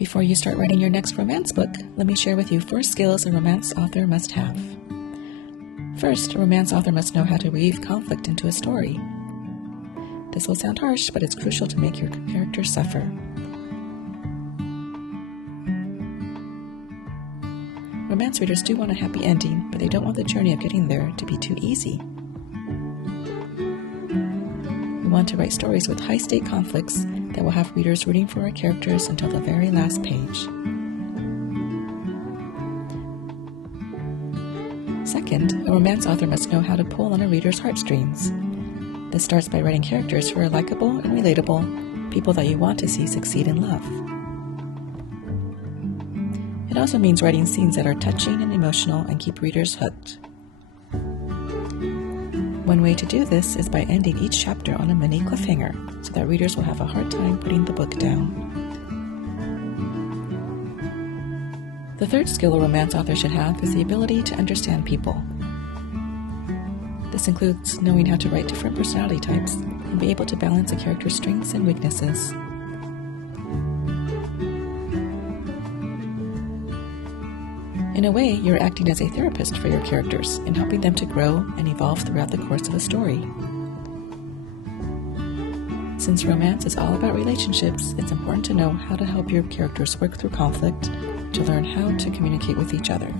Before you start writing your next romance book, let me share with you 4 skills a romance author must have. First, a romance author must know how to weave conflict into a story. This will sound harsh, but it's crucial to make your characters suffer. Romance readers do want a happy ending, but they don't want the journey of getting there to be too easy. We want to write stories with high-stake conflicts that will have readers rooting for our characters until the very last page. Second, a romance author must know how to pull on a reader's heartstrings. This starts by writing characters who are likable and relatable, people that you want to see succeed in love. It also means writing scenes that are touching and emotional and keep readers hooked. One way to do this is by ending each chapter on a mini cliffhanger, so that readers will have a hard time putting the book down. The third skill a romance author should have is the ability to understand people. This includes knowing how to write different personality types and be able to balance a character's strengths and weaknesses. In a way, you're acting as a therapist for your characters and helping them to grow and evolve throughout the course of a story. Since romance is all about relationships, it's important to know how to help your characters work through conflict, to learn how to communicate with each other.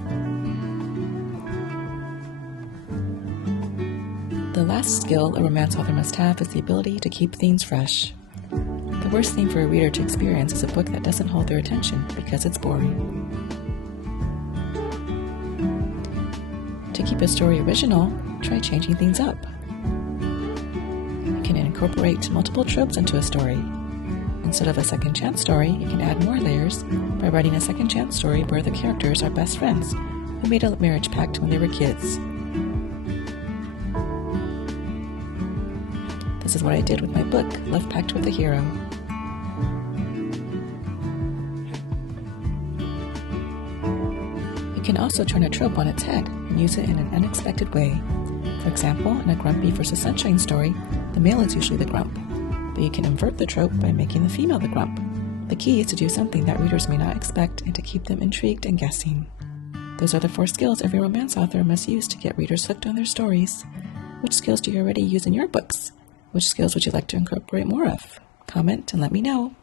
The last skill a romance author must have is the ability to keep things fresh. The worst thing for a reader to experience is a book that doesn't hold their attention because it's boring. To keep a story original, try changing things up. You can incorporate multiple tropes into a story. Instead of a second chance story, you can add more layers by writing a second chance story where the characters are best friends who made a marriage pact when they were kids. This is what I did with my book, Love Pact with a Hero. You can also turn a trope on its head and use it in an unexpected way. For example, in a Grumpy vs. Sunshine story, the male is usually the grump, but you can invert the trope by making the female the grump. The key is to do something that readers may not expect and to keep them intrigued and guessing. Those are the 4 skills every romance author must use to get readers hooked on their stories. Which skills do you already use in your books? Which skills would you like to incorporate more of? Comment and let me know.